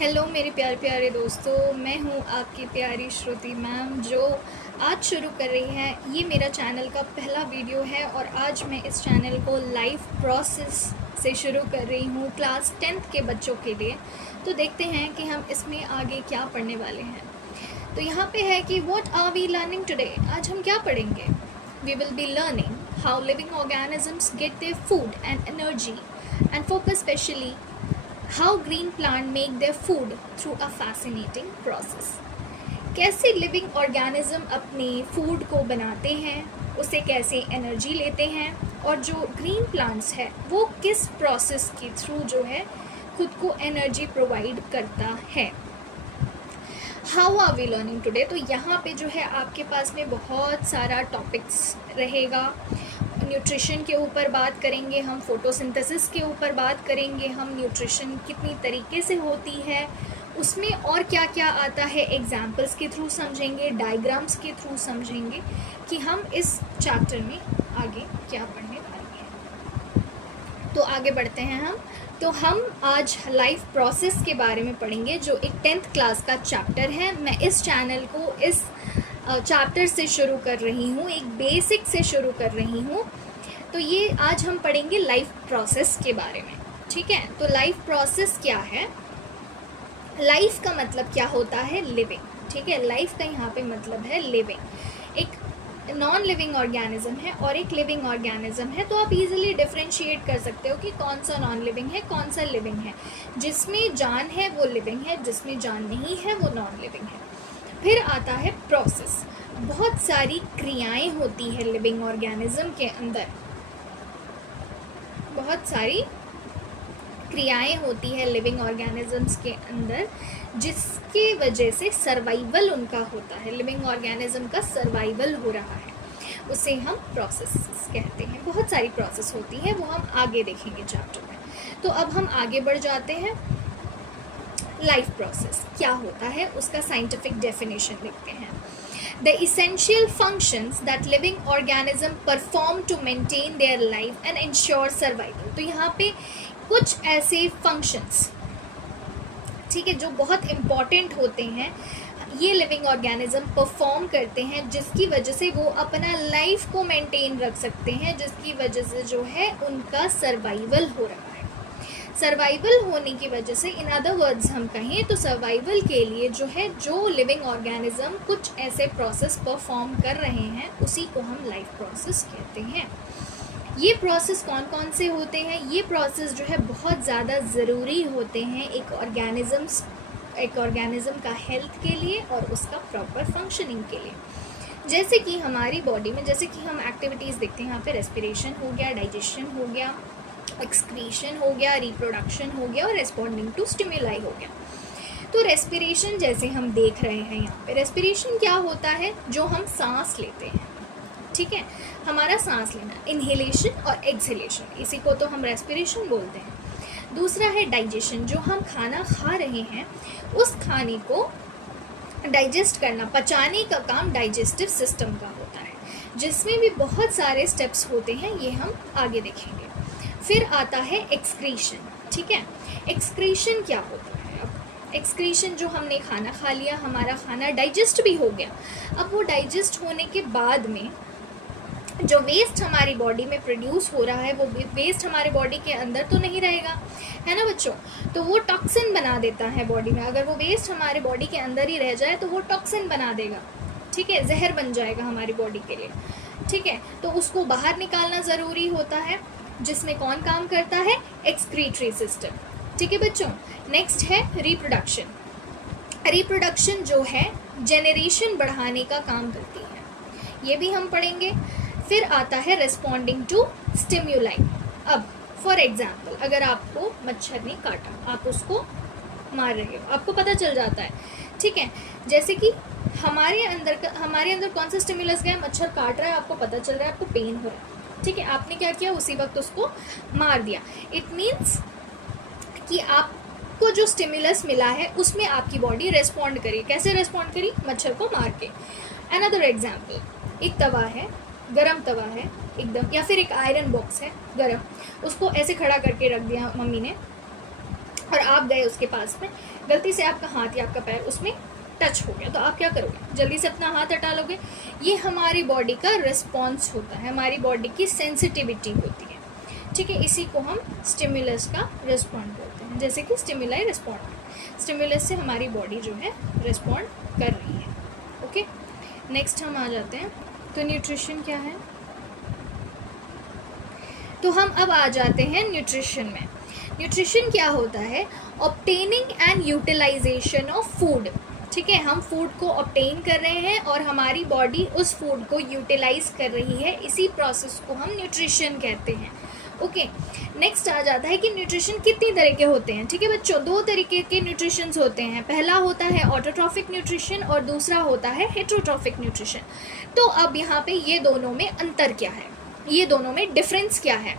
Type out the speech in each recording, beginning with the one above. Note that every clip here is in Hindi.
हेलो मेरे प्यारे प्यारे दोस्तों, मैं हूँ आपकी प्यारी श्रुति मैम जो आज शुरू कर रही है। ये मेरा चैनल का पहला वीडियो है और आज मैं इस चैनल को लाइफ प्रोसेस से शुरू कर रही हूँ क्लास 10th के बच्चों के लिए। तो देखते हैं कि हम इसमें आगे क्या पढ़ने वाले हैं। तो यहाँ पे है कि what are we learning today. आज हम क्या पढ़ेंगे? We will be learning how living organisms get their food and energy and focus specially How green plant make their food through a fascinating process। कैसे लिविंग ऑर्गेनिज्म अपने फूड को बनाते हैं, उसे कैसे एनर्जी लेते हैं और जो ग्रीन प्लांट्स है वो किस प्रोसेस के थ्रू जो है खुद को एनर्जी प्रोवाइड करता है। How are we learning today. तो यहाँ पे जो है आपके पास में बहुत सारा टॉपिक्स रहेगा। न्यूट्रिशन के ऊपर बात करेंगे हम, फोटोसिंथेसिस के ऊपर बात करेंगे हम, न्यूट्रिशन कितनी तरीके से होती है उसमें और क्या क्या आता है, एग्जाम्पल्स के थ्रू समझेंगे, डायग्राम्स के थ्रू समझेंगे कि हम इस चैप्टर में आगे क्या पढ़ने वाले हैं। तो आगे बढ़ते हैं हम। तो हम आज लाइफ प्रोसेस के बारे में पढ़ेंगे जो एक 10th क्लास का चैप्टर है। मैं इस चैनल को इस चैप्टर से शुरू कर रही हूँ, एक बेसिक से शुरू कर रही हूँ। तो ये आज हम पढ़ेंगे लाइफ प्रोसेस के बारे में, ठीक है। तो लाइफ प्रोसेस क्या है? लाइफ का मतलब क्या होता है? लिविंग, ठीक है। लाइफ का यहाँ पे मतलब है लिविंग। एक नॉन लिविंग ऑर्गेनिज्म है और एक लिविंग ऑर्गेनिज्म है। तो आप इजीली डिफरेंशिएट कर सकते हो कि कौन सा नॉन लिविंग है, कौन सा लिविंग है। जिसमें जान है वो लिविंग है, जिसमें जान नहीं है वो नॉन लिविंग है। फिर आता है प्रोसेस। बहुत सारी क्रियाएं होती है लिविंग ऑर्गेनिज्म के अंदर, बहुत सारी क्रियाएं होती है लिविंग ऑर्गेनिजम्स के अंदर जिसकी वजह से सर्वाइवल उनका होता है। लिविंग ऑर्गेनिज्म का सर्वाइवल हो रहा है, उसे हम प्रोसेस कहते हैं। बहुत सारी प्रोसेस होती है, वो हम आगे देखेंगे चैप्टर में। तो अब हम आगे बढ़ जाते हैं। लाइफ प्रोसेस क्या होता है उसका साइंटिफिक डेफिनेशन देखते हैं। The essential functions that living organism perform to maintain their life and ensure survival। तो यहाँ पे कुछ ऐसे फंक्शंस, ठीक है, जो बहुत इम्पॉर्टेंट होते हैं, ये लिविंग ऑर्गेनिज्म परफॉर्म करते हैं जिसकी वजह से वो अपना लाइफ को मेंटेन रख सकते हैं, जिसकी वजह से जो है उनका सर्वाइवल हो रहा है। सर्वाइवल होने की वजह से, इन अदर वर्ड्स हम कहें तो सर्वाइवल के लिए जो है, जो लिविंग ऑर्गेनिज्म कुछ ऐसे प्रोसेस परफॉर्म कर रहे हैं उसी को हम लाइफ प्रोसेस कहते हैं। ये प्रोसेस कौन कौन से होते हैं? ये प्रोसेस जो है बहुत ज़्यादा ज़रूरी होते हैं एक ऑर्गेनिज्म का हेल्थ के लिए और उसका प्रॉपर फंक्शनिंग के लिए। जैसे कि हमारी बॉडी में, जैसे कि हम एक्टिविटीज़ देखते हैं, यहाँ पे रेस्पिरेशन हो गया, डाइजेशन हो गया, एक्सक्रीशन हो गया, रिप्रोडक्शन हो गया और रेस्पॉन्डिंग टू स्टिमुलाई हो गया। तो रेस्पिरेशन जैसे हम देख रहे हैं यहाँ पे, रेस्पिरेशन क्या होता है? जो हम सांस लेते हैं, ठीक है, हमारा सांस लेना, इन्हेलेशन और एक्सहेलेशन, इसी को तो हम रेस्पिरेशन बोलते हैं। दूसरा है डाइजेशन, जो हम खाना खा रहे हैं उस खाने को डाइजेस्ट करना, पचाने का काम डाइजेस्टिव सिस्टम का होता है, जिसमें भी बहुत सारे स्टेप्स होते हैं, ये हम आगे देखेंगे। फिर आता है एक्सक्रीशन, ठीक है। एक्सक्रीशन क्या होता है? अब एक्सक्रीशन, जो हमने खाना खा लिया, हमारा खाना डाइजेस्ट भी हो गया, अब वो डाइजेस्ट होने के बाद में जो वेस्ट हमारी बॉडी में प्रोड्यूस हो रहा है वो वेस्ट हमारे बॉडी के अंदर तो नहीं रहेगा, है ना बच्चों। तो वो टॉक्सिन बना देता है बॉडी में। अगर वो वेस्ट हमारे बॉडी के अंदर ही रह जाए तो वो टॉक्सिन बना देगा, ठीक है, जहर बन जाएगा हमारी बॉडी के लिए, ठीक है। तो उसको बाहर निकालना ज़रूरी होता है, जिसमें कौन काम करता है? एक्सक्रीटरी सिस्टम, ठीक है बच्चों। नेक्स्ट है रिप्रोडक्शन। रिप्रोडक्शन जो है जेनरेशन बढ़ाने का काम करती है, ये भी हम पढ़ेंगे। फिर आता है रेस्पॉन्डिंग टू स्टिम्युलाई। अब फॉर एग्जाम्पल, अगर आपको मच्छर ने काटा, आप उसको मार रहे हो, आपको पता चल जाता है, ठीक है। जैसे कि हमारे अंदर कौन सा स्टिमुलस गया? मच्छर काट रहा है, आपको पता चल रहा है, आपको पेन हो रहा है, ठीक है। आपने क्या किया? उसी वक्त उसको मार दिया। इट मीन्स कि आपको जो स्टिमुलस मिला है उसमें आपकी बॉडी रेस्पॉन्ड करी। कैसे रेस्पॉन्ड करी? मच्छर को मार के। अनदर एग्जाम्पल, एक तवा है, गरम तवा है एकदम, या फिर एक आयरन बॉक्स है गरम, उसको ऐसे खड़ा करके रख दिया मम्मी ने, और आप गए उसके पास में, गलती से आपका हाथ या आपका पैर उसमें टच हो गया, तो आप क्या करोगे? जल्दी से अपना हाथ हटा लोगे। ये हमारी बॉडी का रिस्पॉन्स होता है, हमारी बॉडी की सेंसिटिविटी होती है, ठीक है। इसी को हम स्टिमुलस का रिस्पॉन्ड बोलते हैं, जैसे कि स्टिमुलाई रिस्पॉन्ड, स्टिमुलस से हमारी बॉडी जो है रिस्पॉन्ड कर रही है। ओके, नेक्स्ट हम आ जाते हैं, तो न्यूट्रिशन क्या है? तो हम अब आ जाते हैं न्यूट्रिशन में। न्यूट्रिशन क्या होता है? Obtaining and utilisation of food, ठीक है। हम फूड को ऑब्टेन कर रहे हैं और हमारी बॉडी उस फूड को यूटिलाइज कर रही है, इसी प्रोसेस को हम न्यूट्रिशन कहते हैं। ओके, नेक्स्ट आ जाता है कि न्यूट्रिशन कितनी तरह के होते हैं, ठीक है बच्चों। 2 तरीके के न्यूट्रिशंस होते हैं, पहला होता है ऑटोट्रॉफिक न्यूट्रिशन और दूसरा होता है हेटेरोट्रॉफिक न्यूट्रिशन। तो अब यहाँ पे ये दोनों में अंतर क्या है, ये दोनों में डिफरेंस क्या है?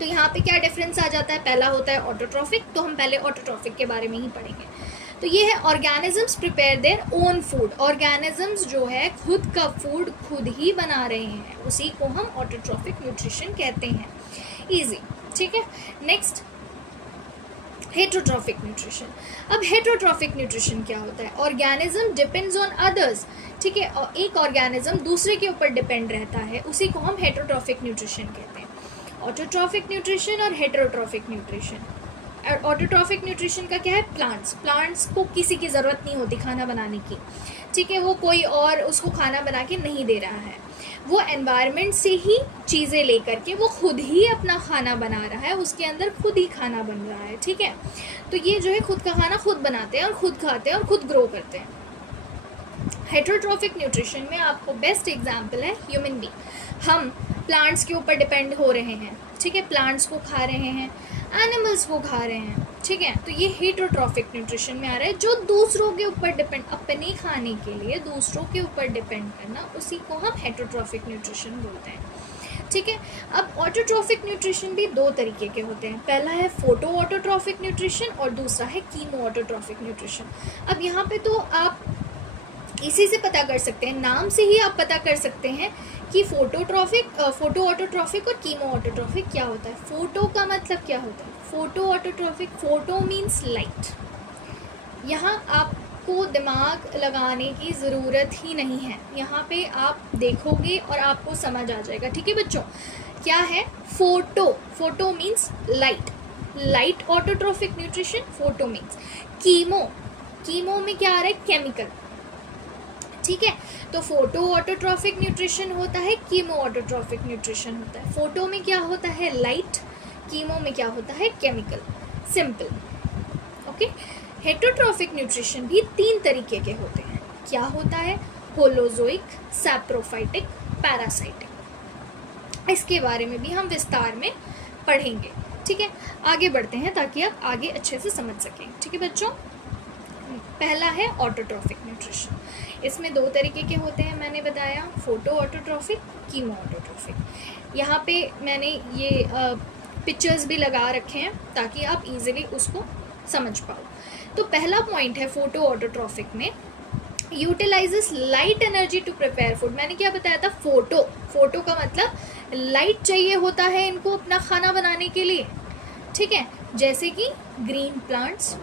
तो यहाँ पे क्या डिफरेंस आ जाता है? पहला होता है ऑटोट्रॉफिक, तो हम पहले ऑटोट्रॉफिक के बारे में ही पढ़ेंगे। तो ये है organisms prepare their own food, organisms जो है खुद का फूड खुद ही बना रहे हैं, उसी को हम ऑटोट्रॉफिक न्यूट्रिशन कहते हैं। इजी, ठीक है। Next heterotrophic nutrition. अब हेटेरोट्रॉफिक न्यूट्रिशन क्या होता है? ऑर्गेनिज्म डिपेंड्स ऑन अदर्स, ठीक है। और एक ऑर्गेनिज्म दूसरे के ऊपर डिपेंड रहता है, उसी को हम हेटेरोट्रॉफिक न्यूट्रिशन कहते हैं। ऑटोट्रॉफिक न्यूट्रिशन और हेटेरोट्रॉफिक न्यूट्रिशन। ऑटोट्रॉफिक न्यूट्रिशन का क्या है? प्लांट्स को किसी की ज़रूरत नहीं होती खाना बनाने की, ठीक है। वो कोई और उसको खाना बना के नहीं दे रहा है, वो एनवायरनमेंट से ही चीज़ें लेकर के वो खुद ही अपना खाना बना रहा है, उसके अंदर खुद ही खाना बन रहा है, ठीक है। तो ये जो है खुद का खाना खुद बनाते हैं और खुद खाते हैं और खुद ग्रो करते हैं। हेटेरोट्रॉफिक न्यूट्रिशन में आपको बेस्ट एग्जांपल है ह्यूमन बीइंग। हम प्लांट्स के ऊपर डिपेंड हो रहे हैं, ठीक है, प्लांट्स को खा रहे हैं, एनिमल्स को खा रहे हैं, ठीक है। तो ये हेटेरोट्रॉफिक न्यूट्रिशन में आ रहा है, जो दूसरों के ऊपर डिपेंड, अपने खाने के लिए दूसरों के ऊपर डिपेंड करना, उसी को हम हेटेरोट्रॉफिक न्यूट्रिशन बोलते हैं, ठीक है। अब ऑटोट्रॉफिक न्यूट्रिशन भी 2 तरीके के होते हैं, पहला है फोटो ऑटोट्रॉफिक न्यूट्रिशन और दूसरा है कीमो ऑटोट्रॉफिक न्यूट्रिशन। अब यहाँ पे तो आप इसी से पता कर सकते हैं, नाम से ही आप पता कर सकते हैं कि फोटो ऑटोट्रॉफिक और कीमो ऑटोट्रॉफिक क्या होता है। फोटो का मतलब क्या होता है? Photo autotrophic, photo means light. यहाँ आपको दिमाग लगाने की ज़रूरत ही नहीं है, यहाँ पे आप देखोगे और आपको समझ आ जाएगा, ठीक है बच्चों। क्या है? Photo means light autotrophic nutrition, photo means. Chemo में क्या आ रहा है? केमिकल, ठीक है। तो फोटो ऑटोट्रॉफिक न्यूट्रिशन होता है, कीमो ऑटोट्रॉफिक न्यूट्रिशन होता है। फोटो में क्या होता है? लाइट, कीमो में क्या होता है? Chemical, simple. Okay, heterotrophic nutrition भी 3 तरीके के होते हैं। क्या होता है? Holozoic, saprophytic, parasitic. इसके बारे में भी हम विस्तार में पढ़ेंगे, ठीक है। आगे बढ़ते हैं ताकि आप आगे अच्छे से समझ सकें, ठीक है बच्चों। पहला है ऑटोट्रॉफिक न्यूट्रिशन, इसमें 2 तरीके के होते हैं, मैंने बताया, फोटो ऑटोट्रॉफिक, कीमो ऑटोट्रॉफिक। यहाँ पे मैंने ये पिक्चर्स भी लगा रखे हैं ताकि आप इजीली उसको समझ पाओ। तो पहला पॉइंट है फोटो ऑटोट्रॉफिक में, utilises light energy to prepare food. मैंने क्या बताया था? फोटो का मतलब लाइट चाहिए होता है इनको अपना खाना बनाने के लिए, ठीक है, जैसे कि ग्रीन प्लांट्स,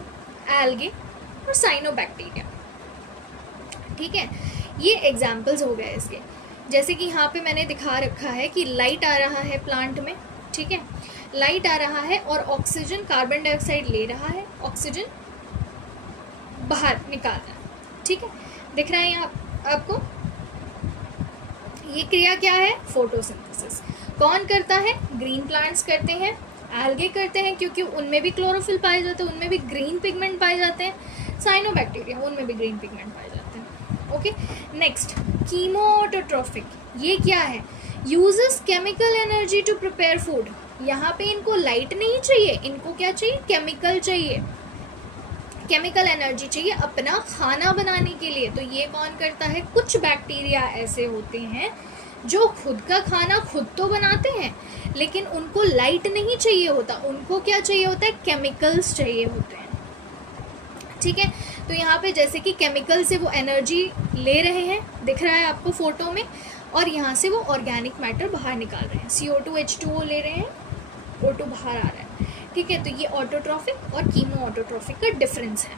एल्गे और साइनोबैक्टीरिया, ठीक है। ये एग्जाम्पल्स हो गए इसके। जैसे कि यहाँ पे मैंने दिखा रखा है कि लाइट आ रहा है प्लांट में, ठीक है, लाइट आ रहा है और ऑक्सीजन, कार्बन डाइऑक्साइड ले रहा है, ऑक्सीजन बाहर निकाल रहा है, ठीक है। दिख रहा है यहाँ आपको? ये क्रिया क्या है? फोटोसिंथेसिस। कौन करता है? ग्रीन प्लांट्स करते हैं, एल्गे करते हैं क्योंकि उनमें भी क्लोरोफिल पाए जाते हैं, उनमें भी ग्रीन पिगमेंट पाए जाते हैं, साइनोबैक्टीरिया उनमें भी ग्रीन पिगमेंट पाए जाते हैं। Okay, next chemo autotrophic. ये क्या है? Uses chemical energy to prepare food. यहाँ पे इनको लाइट नहीं चाहिए, इनको क्या चाहिए? केमिकल चाहिए, केमिकल एनर्जी चाहिए अपना खाना बनाने के लिए। तो ये कौन करता है? कुछ बैक्टीरिया ऐसे होते हैं जो खुद का खाना खुद तो बनाते हैं लेकिन उनको लाइट नहीं चाहिए होता, उनको क्या चाहिए होता है? केमिकल्स चाहिए होते हैं, ठीक है। तो यहाँ पे जैसे कि केमिकल से वो एनर्जी ले रहे हैं, दिख रहा है आपको फोटो में, और यहाँ से वो ऑर्गेनिक मैटर बाहर निकाल रहे हैं, CO2 H2O ले रहे हैं, O2 बाहर आ रहा है, ठीक है, तो ये ऑटोट्रॉफिक और कीमो ऑटोट्रॉफिक का डिफरेंस है।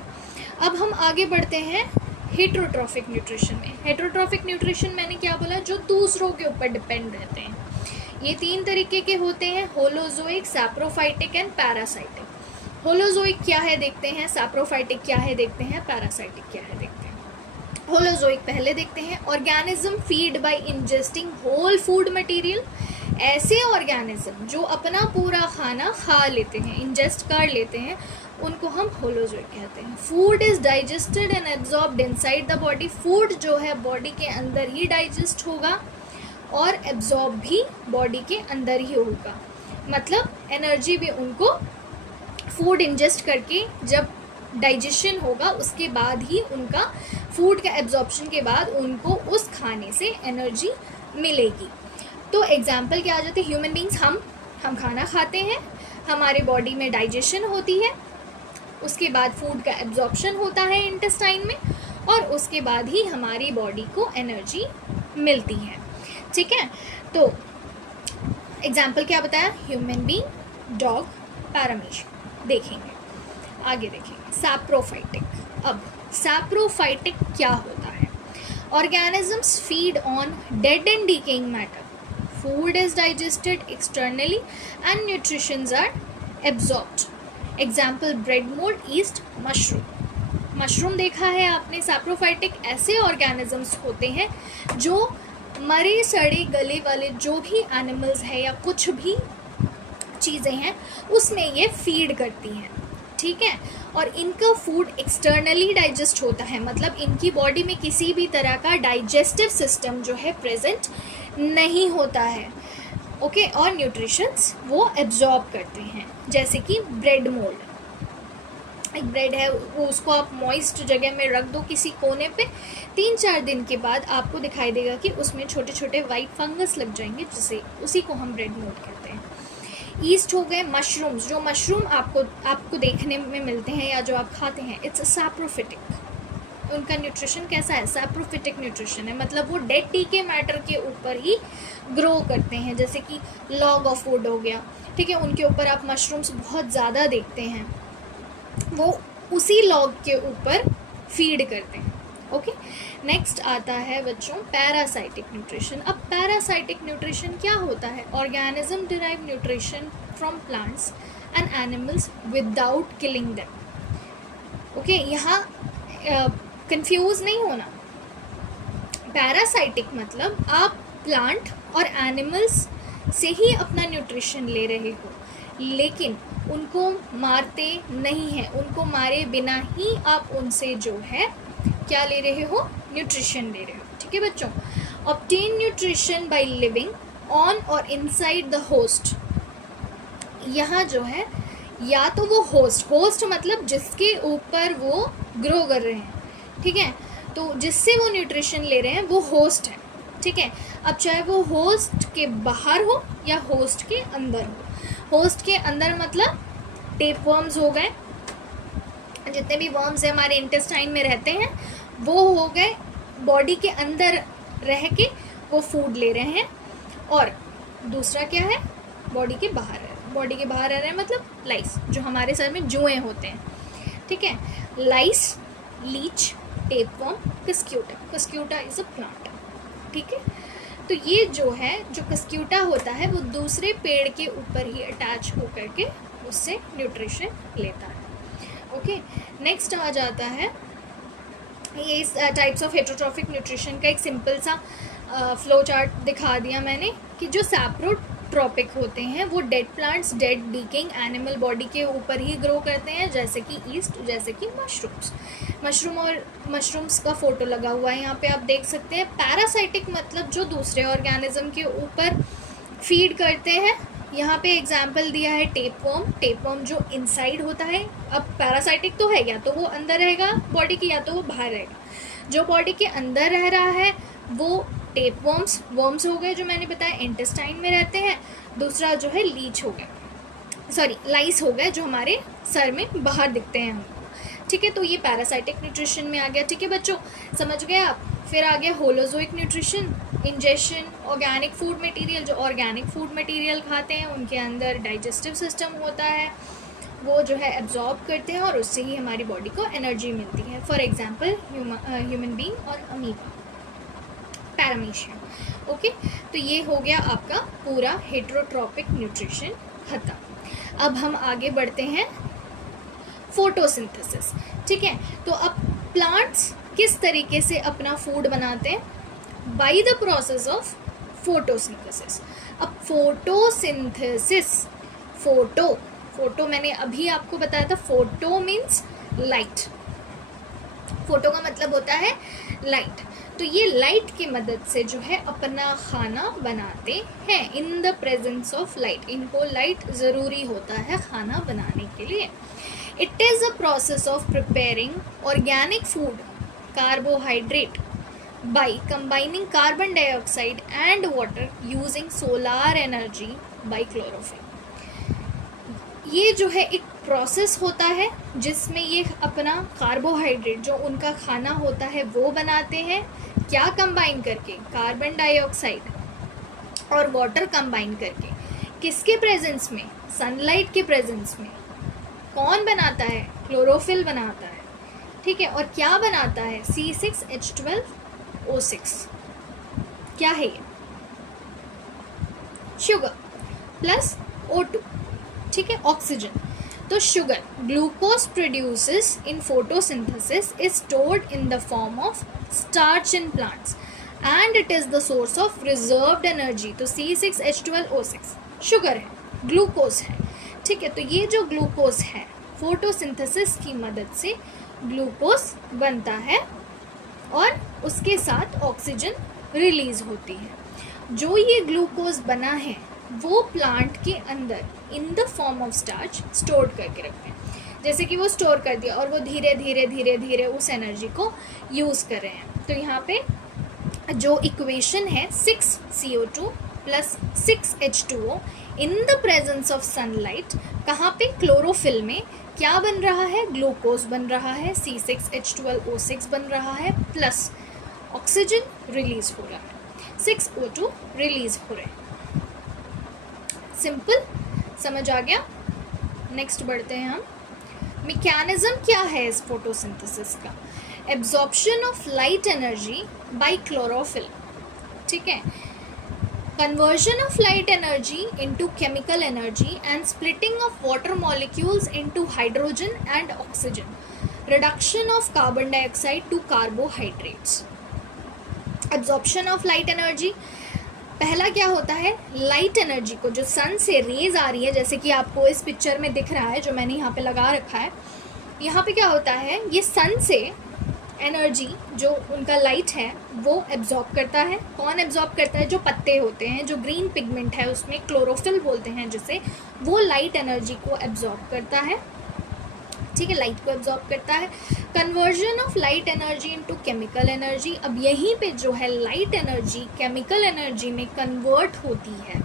अब हम आगे बढ़ते हैं हेटरोट्रॉफिक न्यूट्रिशन में। हेटरोट्रॉफिक न्यूट्रिशन मैंने क्या बोला, जो दूसरों के ऊपर डिपेंड रहते हैं। ये 3 तरीके के होते हैं, holozoic, saprophytic and parasitic. Holozoic क्या है देखते हैं, सैप्रोफाइटिक क्या है देखते हैं, पैरासाइटिक क्या है देखते हैं। होलोजोइक पहले देखते हैं। Organism feed by ingesting whole food material. ऐसे ऑर्गेनिज्म जो अपना पूरा खाना खा लेते हैं, इंजेस्ट कर लेते हैं, उनको हम होलोजोइक कहते हैं। Food is digested and absorbed inside the body. Food जो है बॉडी के अंदर ही डाइजेस्ट होगा और एब्जॉर्ब भी बॉडी के अंदर ही होगा। मतलब एनर्जी भी उनको फूड इंजेस्ट करके जब डाइजेशन होगा उसके बाद ही उनका फूड का एब्जॉर्प्शन के बाद उनको उस खाने से एनर्जी मिलेगी। तो एग्जाम्पल क्या आ जाते हैं, ह्यूमन बींग्स, हम खाना खाते हैं, हमारे बॉडी में डाइजेशन होती है, उसके बाद फूड का एब्जॉर्प्शन होता है इंटेस्टाइन में और उसके बाद ही हमारी बॉडी को एनर्जी मिलती है। ठीक है, तो एग्जाम्पल क्या बताया, ह्यूमन बींग, डॉग, पैरामीशियम। देखेंगे आगे, देखेंगे सैप्रोफाइटिक। अब सैप्रोफाइटिक क्या होता है, organisms feed on dead and decaying matter. Food is digested externally and nutritions are absorbed. Example bread mould, yeast, mushroom. Mushroom देखा है आपने, सैप्रोफाइटिक ऐसे ऑर्गेनिजम्स होते हैं जो मरे सड़े गले वाले जो भी एनिमल्स है या कुछ भी चीज़ें हैं उसमें ये फीड करती हैं। ठीक है, और इनका फूड एक्सटर्नली डाइजेस्ट होता है, मतलब इनकी बॉडी में किसी भी तरह का डाइजेस्टिव सिस्टम जो है प्रेजेंट नहीं होता है। ओके, और न्यूट्रिशंस वो एब्जॉर्ब करते हैं। जैसे कि ब्रेड मोल्ड, एक ब्रेड है वो, उसको आप मॉइस्ट जगह में रख दो किसी कोने पे, 3-4 दिन के बाद आपको दिखाई देगा कि उसमें छोटे छोटे वाइट फंगस लग जाएंगे, जिसे उसी को हम ब्रेड मोल्ड कहते हैं। ईस्ट हो गए मशरूम्स, जो मशरूम आपको देखने में मिलते हैं या जो आप खाते हैं, इट्स सैप्रोफिटिक। उनका न्यूट्रिशन कैसा है, सैप्रोफिटिक न्यूट्रिशन है, मतलब वो डेड डी के मैटर के ऊपर ही ग्रो करते हैं। जैसे कि लॉग ऑफ वुड हो गया, ठीक है, उनके ऊपर आप मशरूम्स बहुत ज़्यादा देखते हैं, वो उसी लॉग के ऊपर फीड करते हैं। ओके, नेक्स्ट आता है बच्चों पैरासाइटिक न्यूट्रिशन। अब पैरासाइटिक न्यूट्रिशन क्या होता है, organism derive nutrition from plants and animals without killing them. Okay, यहाँ कंफ्यूज नहीं होना, पैरासाइटिक मतलब आप प्लांट और एनिमल्स से ही अपना न्यूट्रिशन ले रहे हो, लेकिन उनको मारते नहीं हैं, उनको मारे बिना ही आप उनसे जो है क्या ले रहे हो, न्यूट्रिशन ले रहे हो। ठीक है बच्चों, obtain nutrition by living on और इनसाइड द होस्ट। यहाँ जो है या तो वो होस्ट मतलब जिसके ऊपर वो ग्रो कर रहे हैं, ठीक है, तो जिससे वो न्यूट्रिशन ले रहे हैं वो होस्ट है। ठीक है, अब चाहे वो होस्ट के बाहर हो या होस्ट के अंदर हो। होस्ट के अंदर मतलब टेप वर्म्स हो गए, जितने भी वर्म्स है हमारे इंटेस्टाइन में रहते हैं वो हो गए, बॉडी के अंदर रह के वो फूड ले रहे हैं। और दूसरा क्या है, बॉडी के बाहर रह रहे हैं मतलब लाइस, जो हमारे सर में जुएं होते हैं। ठीक है, lice, leech, tapeworm, Cuscuta is a plant. ठीक है, तो ये जो है, जो कस्क्यूटा होता है वो दूसरे पेड़ के ऊपर ही अटैच होकर के उससे न्यूट्रिशन लेता है। ओके, नेक्स्ट आ जाता है ये टाइप्स ऑफ हेटरोट्रॉफिक न्यूट्रिशन का एक सिंपल सा फ्लो चार्ट दिखा दिया मैंने कि जो सैप्रोट्रॉपिक होते हैं वो dead plants, dead decaying animal body के ऊपर ही ग्रो करते हैं, जैसे कि ईस्ट, जैसे कि मशरूम्स का फोटो लगा हुआ है यहाँ पे आप देख सकते हैं। पैरासाइटिक मतलब जो दूसरे ऑर्गेनिज्म के ऊपर फीड करते हैं, यहाँ पे एग्जाम्पल दिया है टेपवर्म जो इनसाइड होता है। अब पैरासाइटिक तो है, या तो वो अंदर रहेगा बॉडी के या तो वो बाहर रहेगा। जो बॉडी के अंदर रह रहा है वो वर्म्स हो गए, जो मैंने बताया इंटेस्टाइन में रहते हैं। दूसरा जो है लाइस हो गए, जो हमारे सर में बाहर दिखते हैं हमको। ठीक है, तो ये पैरासाइटिक न्यूट्रिशन में आ गया। ठीक है बच्चों, समझ गए आप। फिर आ गया holozoic nutrition, ingestion, organic food material. जो ऑर्गेनिक फूड मटेरियल खाते हैं उनके अंदर डाइजेस्टिव सिस्टम होता है, वो जो है एब्जॉर्ब करते हैं और उससे ही हमारी बॉडी को एनर्जी मिलती है। फॉर एग्जांपल ह्यूमन बीइंग और अमीबा, पैरामीशियम। ओके, तो ये हो गया आपका पूरा हेटेरोट्रॉपिक न्यूट्रिशन खत्म। अब हम आगे बढ़ते हैं फोटोसिंथेसिस। ठीक है, तो अब प्लांट्स किस तरीके से अपना फूड बनाते हैं? By the process of photosynthesis. अब फोटोसिंथेसिस, फोटो मैंने अभी आपको बताया था, फोटो मीन्स लाइट, फोटो का मतलब होता है लाइट। तो ये लाइट की मदद से जो है अपना खाना बनाते हैं, in the presence of light. इनको लाइट ज़रूरी होता है खाना बनाने के लिए। It is a process of preparing organic food, carbohydrate, by combining carbon dioxide and water using solar energy by chlorophyll। ये जो है एक प्रोसेस होता है जिसमें ये अपना कार्बोहाइड्रेट जो उनका खाना होता है वो बनाते हैं। क्या कंबाइन करके? कार्बन डाइऑक्साइड और वाटर कंबाइन करके। किसके प्रेजेंस में? सनलाइट के प्रेजेंस में। कौन बनाता है? क्लोरोफिल बनाता है। ठीक है, और क्या बनाता है? C6H12O6। क्या है ये? Sugar plus O2। ठीक है, ऑक्सीजन। तो sugar, glucose produces in photosynthesis is stored in the form of starch in plants and it is the source of reserved energy. तो C6H12O6 शुगर है, ग्लूकोज है। ठीक है, तो ये जो ग्लूकोज है फोटोसिंथेसिस की मदद से ग्लूकोज बनता है और उसके साथ ऑक्सीजन रिलीज होती है। जो ये ग्लूकोज बना है वो प्लांट के अंदर इन the form of starch store करके रखते हैं। जैसे कि वो स्टोर कर दिया और वो धीरे धीरे धीरे धीरे उस एनर्जी को यूज़ कर रहे हैं। तो यहाँ पे जो इक्वेशन है 6CO2 plus 6H2O in the presence of sunlight, कहाँ पे? क्लोरोफिल में क्या बन रहा है? ग्लूकोज बन रहा है, C6H12O6 बन रहा है, प्लस ऑक्सीजन रिलीज हो रहा है, 6O2 रिलीज हो रहे हैं। सिंपल, समझ आ गया? नेक्स्ट बढ़ते हैं हम। मैकेनिज्म क्या है इस फोटोसिंथेसिस का? Absorption of light energy by chlorophyll. ठीक है, conversion of light energy into chemical energy and splitting of water molecules into hydrogen and oxygen, reduction of carbon dioxide to carbohydrates। absorption of light energy, पहला क्या होता है? लाइट एनर्जी को, जो सन से रेज आ रही है, जैसे कि आपको इस पिक्चर में दिख रहा है जो मैंने यहाँ पे लगा रखा है, यहाँ पे क्या होता है? ये सन से एनर्जी जो उनका लाइट है वो एब्जॉर्ब करता है। कौन एब्जॉर्ब करता है? जो पत्ते होते हैं, जो ग्रीन पिगमेंट है उसमें क्लोरोफिल बोलते हैं जिसे, वो लाइट एनर्जी को एब्जॉर्ब करता है। ठीक है, लाइट को एब्जॉर्ब करता है। Conversion of light energy into chemical energy, अब यहीं पे जो है लाइट एनर्जी केमिकल एनर्जी में कन्वर्ट होती है।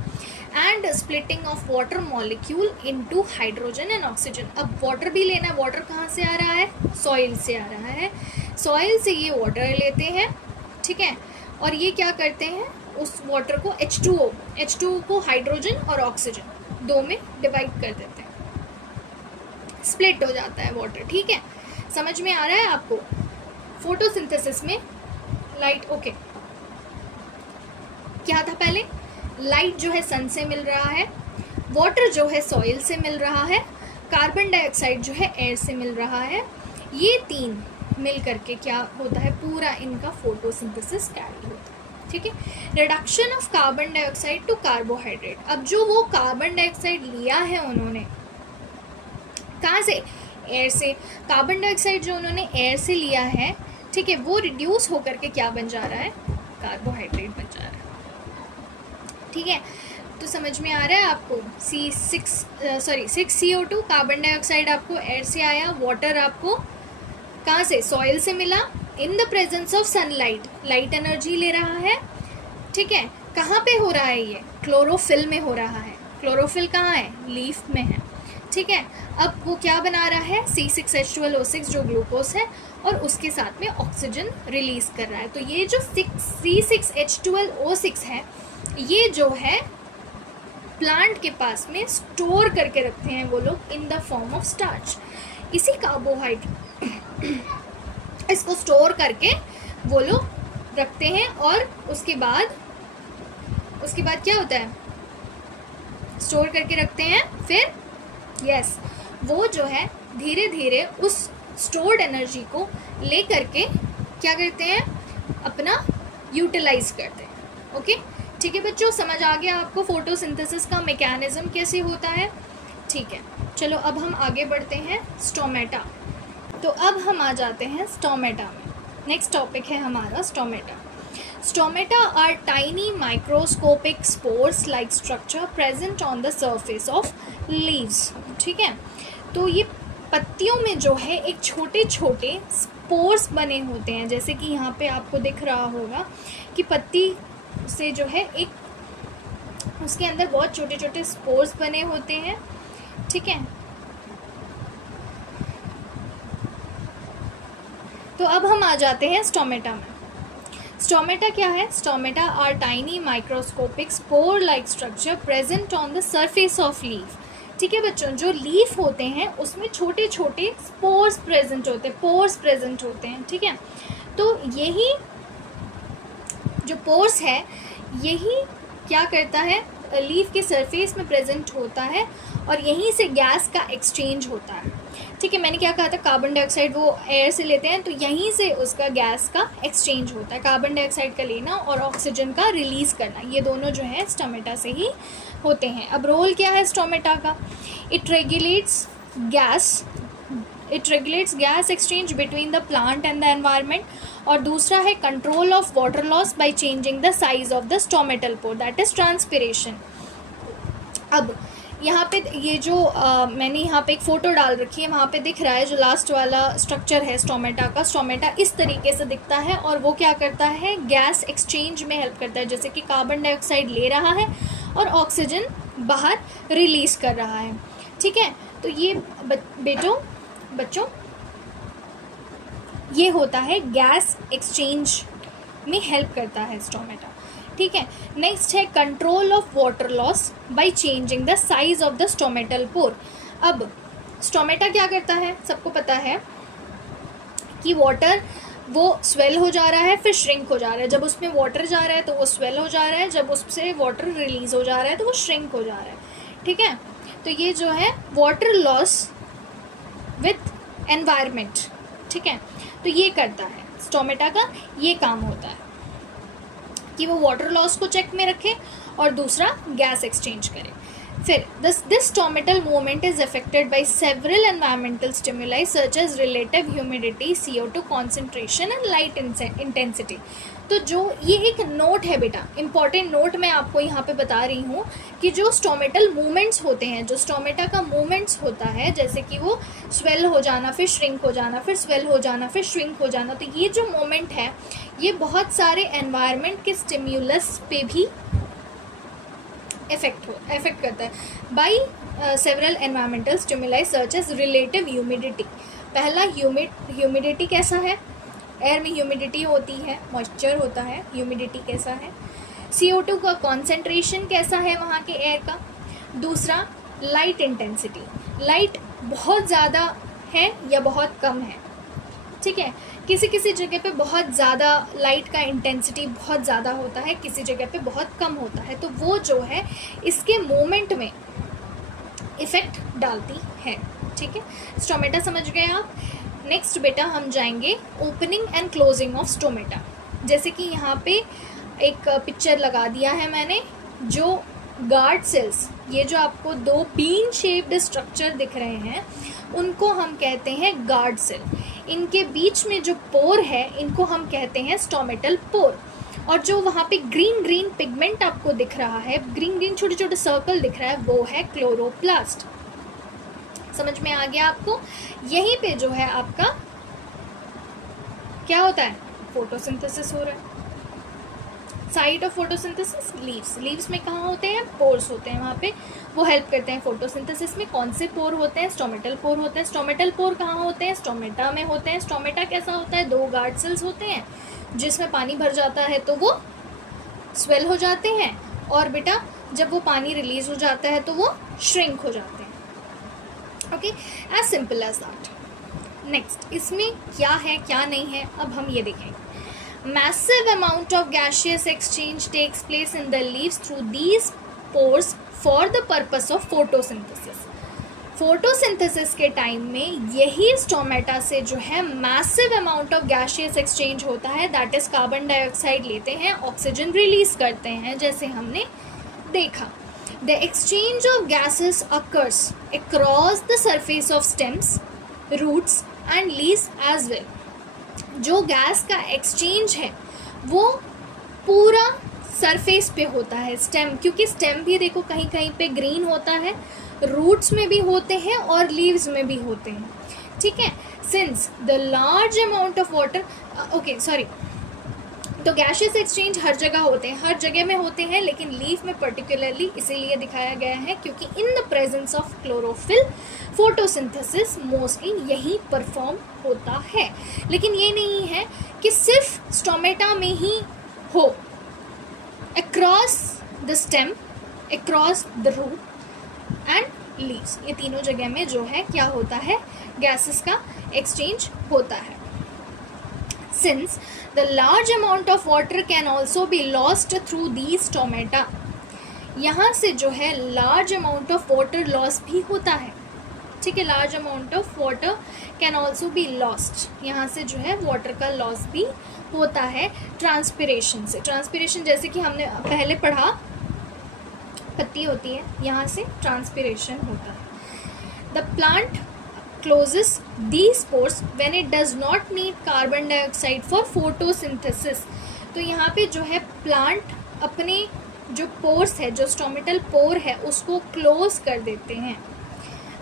And splitting of water molecule into hydrogen and oxygen. अब वाटर भी लेना है, वाटर कहाँ से आ रहा है? सॉइल से आ रहा है। सॉइल से ये वाटर लेते हैं, ठीक है, और ये क्या करते हैं? उस वाटर को H2O को हाइड्रोजन और ऑक्सीजन दो में डिवाइड कर देते हैं, स्प्लिट हो जाता है वाटर। ठीक है, समझ में आ रहा है आपको? फोटोसिंथेसिस में लाइट, ओके, क्या था पहले? लाइट जो है सन से मिल रहा है, वाटर जो है सॉइल से मिल रहा है, कार्बन डाइऑक्साइड जो है एयर से मिल रहा है। ये तीन मिल करके क्या होता है? पूरा इनका फोटोसिंथेसिस कैरी होता है। ठीक है, reduction of carbon dioxide to carbohydrate. अब जो वो कार्बन डाइऑक्साइड लिया है उन्होंने कहाँ से? एयर से। कार्बन डाइऑक्साइड जो उन्होंने एयर से लिया है, ठीक है, वो रिड्यूस होकर के क्या बन जा रहा है? कार्बोहाइड्रेट बन जा रहा है। ठीक है, तो समझ में आ रहा है आपको? 6CO2 कार्बन डाइऑक्साइड आपको एयर से आया, वाटर आपको कहाँ से? सॉइल से मिला, in the presence of sunlight, light energy ले रहा है। ठीक है, कहाँ पे हो रहा है ये? क्लोरोफिल में हो रहा है। क्लोरोफिल कहाँ है? लीफ में है। ठीक है, अब वो क्या बना रहा है? C6H12O6 जो ग्लूकोज है और उसके साथ में ऑक्सीजन रिलीज कर रहा है। तो ये जो C6H12O6 है, ये जो है प्लांट के पास में स्टोर करके रखते हैं वो लोग इन द फॉर्म ऑफ स्टार्च। इसी कार्बोहाइड्रेट इसको स्टोर करके वो लोग रखते हैं और उसके बाद क्या होता है, स्टोर करके रखते हैं, फिर यस वो जो है धीरे धीरे उस स्टोर्ड एनर्जी को ले करके क्या करते हैं, अपना यूटिलाइज करते हैं। ओके ठीक है बच्चों, समझ आ गया आपको फोटोसिंथेसिस का मैकेनिज्म कैसे होता है। ठीक है चलो अब हम आगे बढ़ते हैं स्टोमेटा। तो अब हम आ जाते हैं स्टोमेटा में। नेक्स्ट टॉपिक है हमारा stomata. Stomata are tiny microscopic spores like structure present on the surface of leaves। ठीक है, तो ये पत्तियों में जो है एक छोटे छोटे स्पोर्स बने होते हैं, जैसे कि यहाँ पे आपको दिख रहा होगा कि पत्ती से जो है एक उसके अंदर बहुत छोटे छोटे स्पोर्स बने होते हैं। ठीक है, तो अब हम आ जाते हैं स्टोमेटा में। स्टोमेटा क्या है? Stomata are tiny microscopic pore like structure present on the surface of leaf. ठीक है बच्चों, जो लीफ होते हैं उसमें छोटे छोटे स्पोर्स प्रेजेंट होते हैं, पोर्स प्रेजेंट होते हैं। ठीक है, तो यही जो पोर्स है यही क्या करता है, लीफ के सरफेस में प्रेजेंट होता है और यहीं से गैस का एक्सचेंज होता है। ठीक है, मैंने क्या कहा था, कार्बन डाइऑक्साइड वो एयर से लेते हैं तो यहीं से उसका गैस का एक्सचेंज होता है। कार्बन डाइऑक्साइड का लेना और ऑक्सीजन का रिलीज करना, ये दोनों जो है स्टोमेटा से ही होते हैं। अब रोल क्या है स्टोमेटा का? It regulates gas exchange between the plant and the environment. और दूसरा है control of water loss by changing the size of the stomatal pore, that is transpiration. अब यहाँ पे ये जो मैंने यहाँ पे एक फ़ोटो डाल रखी है, वहाँ पे दिख रहा है जो लास्ट वाला स्ट्रक्चर है स्टोमेटा का। स्टोमेटा इस तरीके से दिखता है और वो क्या करता है, गैस एक्सचेंज में हेल्प करता है, जैसे कि कार्बन डाइऑक्साइड ले रहा है और ऑक्सीजन बाहर रिलीज़ कर रहा है। ठीक है, तो ये बच्चों ये होता है गैस एक्सचेंज में हेल्प करता है स्टोमेटा। ठीक है, नेक्स्ट है control of water loss by changing the size of the stomatal pore. अब स्टोमेटा क्या करता है, सबको पता है कि वाटर वो स्वेल हो जा रहा है फिर श्रिंक हो जा रहा है। जब उसमें वाटर जा रहा है तो वो स्वेल हो जा रहा है, जब उससे वाटर रिलीज हो जा रहा है तो वो श्रिंक हो जा रहा है। ठीक है, तो ये जो है वाटर लॉस विथ एनवायरनमेंट। ठीक है, तो ये करता है स्टोमेटा का, ये काम होता है कि वो वाटर लॉस को चेक में रखे और दूसरा गैस एक्सचेंज करे। फिर this stomatal movement is affected by several environmental stimuli such as relative humidity, CO2 concentration and light intensity. तो जो ये एक नोट है बेटा, इंपॉर्टेंट नोट मैं आपको यहाँ पे बता रही हूँ कि जो स्टोमेटल मूवमेंट्स होते हैं, जो स्टोमेटा का मूवमेंट्स होता है, जैसे कि वो स्वेल हो जाना फिर श्रिंक हो जाना फिर स्वेल हो जाना फिर श्रिंक हो जाना, तो ये जो मोमेंट है ये बहुत सारे एनवायरनमेंट के स्टिम्युलस पे भी इफेक्ट करता है। By several environmental stimuli such as relative humidity. पहला ह्यूमिडिटी कैसा है, एयर में ह्यूमिडिटी होती है, मॉइस्चर होता है, ह्यूमिडिटी कैसा है। CO2 का कॉन्सेंट्रेशन कैसा है वहाँ के एयर का। दूसरा लाइट इंटेंसिटी, लाइट बहुत ज़्यादा है या बहुत कम है। ठीक है, किसी किसी जगह पे बहुत ज़्यादा लाइट का इंटेंसिटी बहुत ज़्यादा होता है, किसी जगह पे बहुत कम होता है, तो वो जो है इसके मोमेंट में इफ़ेक्ट डालती है। ठीक है, स्टोमेटा समझ गए आप। नेक्स्ट बेटा हम जाएंगे opening and closing of stomata. जैसे कि यहाँ पे एक पिक्चर लगा दिया है मैंने, जो गार्ड सेल्स, ये जो आपको दो बीन शेप्ड स्ट्रक्चर दिख रहे हैं उनको हम कहते हैं गार्ड सेल। इनके बीच में जो पोर है इनको हम कहते हैं स्टोमेटल पोर। और जो वहाँ पे ग्रीन ग्रीन पिगमेंट आपको दिख रहा है, ग्रीन ग्रीन छोटे छोटे सर्कल दिख रहा है, वो है क्लोरोप्लास्ट। समझ में आ गया आपको? यहीं पे जो है आपका क्या होता है, फोटोसिंथेसिस हो रहा है। साइट ऑफ फोटोसिंथेसिस लीव्स में कहाँ होते हैं, पोर्स होते हैं, वहाँ पे वो हेल्प करते हैं फोटोसिंथेसिस में। कौन से पोर होते हैं, स्टोमेटल पोर होते हैं। स्टोमेटल पोर कहाँ होते हैं, स्टोमेटा में होते हैं। स्टोमेटा कैसा होता है, दो गार्ड सेल्स होते हैं जिसमें पानी भर जाता है तो वो स्वेल हो जाते हैं, और बेटा जब वो पानी रिलीज हो जाता है तो वो श्रिंक हो जाते हैं। Okay, as simple as that. Next, इसमें क्या है क्या नहीं है अब हम ये देखेंगे। Massive amount of gaseous exchange takes place in the leaves through these pores for the purpose of photosynthesis. Photosynthesis के टाइम में यही स्टोमेटा से जो है massive amount of gaseous exchange होता है, दैट इज कार्बन डाइऑक्साइड लेते हैं, ऑक्सीजन रिलीज करते हैं, जैसे हमने देखा। The exchange of gases occurs across the surface of stems, roots and leaves as well. जो गैस का एक्सचेंज है वो पूरा सरफेस पे होता है, स्टेम, क्योंकि स्टेम भी देखो कहीं कहीं पे ग्रीन होता है, रूट्स में भी होते हैं और लीव्स में भी होते हैं, ठीक है। Since the large amount of water, okay sorry, तो गैसियस एक्सचेंज हर जगह होते हैं, हर जगह में होते हैं, लेकिन लीफ में पर्टिकुलरली इसीलिए दिखाया गया है क्योंकि in the presence of chlorophyll photosynthesis mostly यही परफॉर्म होता है। लेकिन ये नहीं है कि सिर्फ स्टोमेटा में ही हो, across the stem, across the root and leaves, ये तीनों जगह में जो है क्या होता है, गैसेस का एक्सचेंज होता है। Since the large amount of water can also be lost through these stomata, यहाँ से जो है large amount of water loss भी होता है, ठीक है। Large amount of water can also be lost, यहाँ से जो है वाटर का लॉस भी होता है ट्रांसपिरेशन से। ट्रांसपिरेशन जैसे कि हमने पहले पढ़ा, पत्ती होती है, यहाँ से ट्रांसपिरेशन होता है। The plant closes these pores when it does not need carbon dioxide for photosynthesis। तो यहाँ पे जो है प्लांट अपने जो पोर्स है, जो स्टोमेटल पोर है, उसको क्लोज कर देते हैं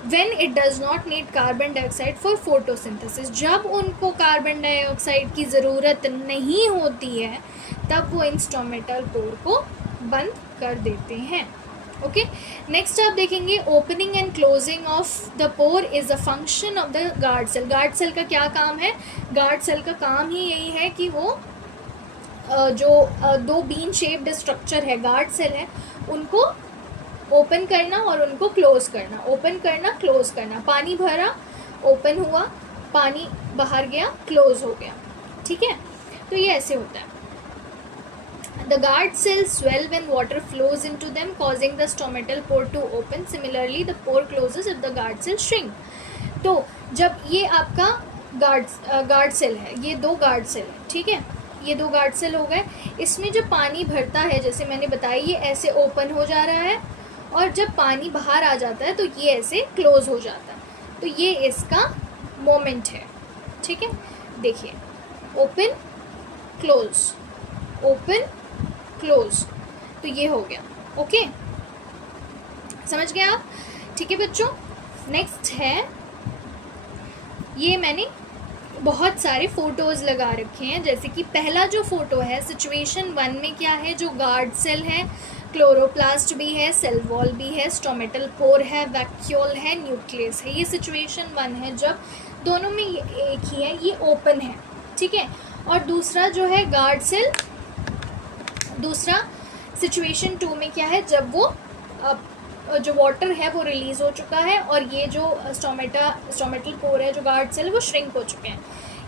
when it does not need carbon dioxide for photosynthesis। जब उनको कार्बन डाइऑक्साइड की ज़रूरत नहीं होती है तब वो इन स्टोमेटल पोर को बंद कर देते हैं। ओके, नेक्स्ट आप देखेंगे opening and closing of the pore is a function of the guard cell. Guard cell का क्या काम है? गार्ड सेल का काम ही यही है कि वो जो दो बीन शेप्ड स्ट्रक्चर है, गार्ड सेल है, उनको ओपन करना और उनको क्लोज करना, ओपन करना, क्लोज करना। पानी भरा, ओपन हुआ, पानी बाहर गया, क्लोज हो गया, ठीक है। तो ये ऐसे होता है। The guard cells swell when water flows into them, causing the stomatal pore to open. Similarly, the pore closes if the guard cells shrink. तो जब ये आपका गार्ड सेल है, ये दो गार्ड सेल है, ठीक है, ये दो गार्ड सेल हो गए। इसमें जब पानी भरता है, जैसे मैंने बताया, ये ऐसे ओपन हो जा रहा है और जब पानी बाहर आ जाता है तो ये ऐसे क्लोज हो जाता है। तो ये इसका मोमेंट है, ठीक है। देखिए, ओपन क्लोज, ओपन क्लोज, तो ये हो गया। ओके, समझ गए आप? ठीक है बच्चों, नेक्स्ट है, ये मैंने बहुत सारे फोटोज़ लगा रखे हैं। जैसे कि पहला जो फोटो है सिचुएशन 1 में क्या है, जो गार्ड सेल है, क्लोरोप्लास्ट भी है, सेल वॉल भी है, स्टोमेटल पोर है, वैक्यूल है, न्यूक्लियस है। ये सिचुएशन 1 है, जब दोनों में एक ही है, ये ओपन है, ठीक है। और दूसरा जो है गार्ड सेल, दूसरा सिचुएशन 2 में क्या है, जब वो जो वाटर है वो रिलीज़ हो चुका है और ये जो स्टोमेटल पोर है, जो गार्ड सेल, वो श्रिंक हो चुके हैं।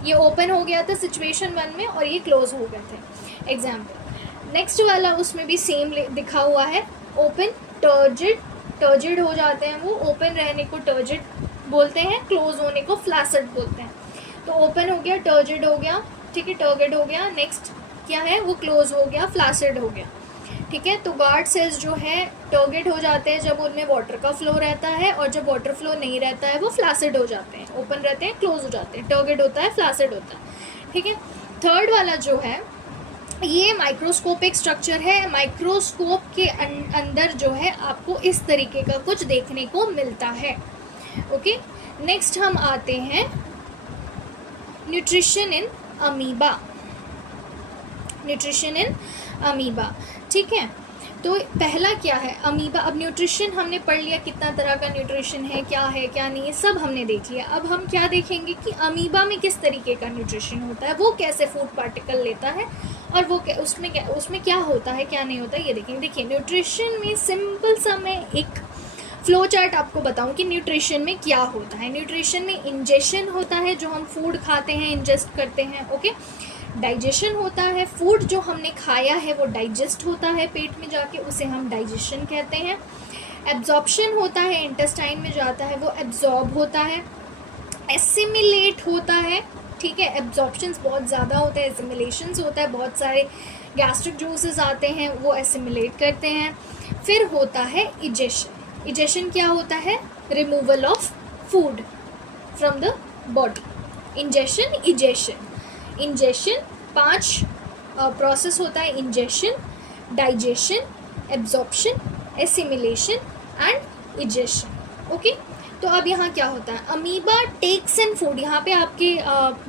ये ओपन हो गया था सिचुएशन 1 में और ये क्लोज हो गए थे। एग्जाम्पल नेक्स्ट वाला, उसमें भी सेम दिखा हुआ है, ओपन टर्जिड, टर्जिड हो जाते हैं वो, ओपन रहने को टर्जिड बोलते हैं, क्लोज होने को फ्लैसिड बोलते हैं। तो ओपन हो गया, टर्जिड हो गया, ठीक है, टर्गिड हो गया। नेक्स्ट क्या है, वो क्लोज हो गया, फ्लैसिड हो गया, ठीक है। तो गार्ड सेल्स जो है टर्गिड हो जाते हैं जब उनमें वाटर का फ्लो रहता है, और जब वाटर फ्लो नहीं रहता है वो फ्लैसिड हो जाते हैं, ओपन रहते हैं, क्लोज हो जाते हैं, टर्गिड होता है, फ्लैसिड होता है, ठीक है। थर्ड वाला जो है, ये माइक्रोस्कोपिक स्ट्रक्चर है। माइक्रोस्कोप के अंदर जो है आपको इस तरीके का कुछ देखने को मिलता है। ओके, नेक्स्ट हम आते हैं nutrition in amoeba, nutrition in amoeba, ठीक है। तो पहला क्या है, अमीबा। अब न्यूट्रिशन हमने पढ़ लिया, कितना तरह का न्यूट्रिशन है, क्या है क्या नहीं है, सब हमने देख लिया। अब हम क्या देखेंगे कि अमीबा में किस तरीके का न्यूट्रिशन होता है, वो कैसे फूड पार्टिकल लेता है, और वो उसमें क्या होता है क्या नहीं होता है, ये देखेंगे। देखिए न्यूट्रिशन में सिंपल सा मैं एक फ्लो चार्ट आपको बताऊं कि न्यूट्रिशन में क्या होता है। न्यूट्रिशन में इंजेशन होता है, जो हम फूड खाते हैं, इंजेस्ट करते हैं, ओके। डाइजेशन होता है, फूड जो हमने खाया है वो डाइजेस्ट होता है पेट में जाके, उसे हम डाइजेशन कहते हैं। एब्जॉर्प्शन होता है, इंटेस्टाइन में जाता है, वो एब्जॉर्ब होता है। एसिमिलेट होता है, ठीक है, एब्जॉर्प्शंस बहुत ज़्यादा होता है, एसिमिलेशंस होता है, बहुत सारे गैस्ट्रिक जूसेस आते हैं वो एसिमिलेट करते हैं। फिर होता है इजेशन। इजेशन क्या होता है, removal of food from the body. Ingestion, egestion. Ingestion 5 process होता है, ingestion, digestion, absorption, assimilation and egestion, okay. तो अब यहाँ क्या होता है, अमीबा टेक्स इन फूड। यहाँ पे आपके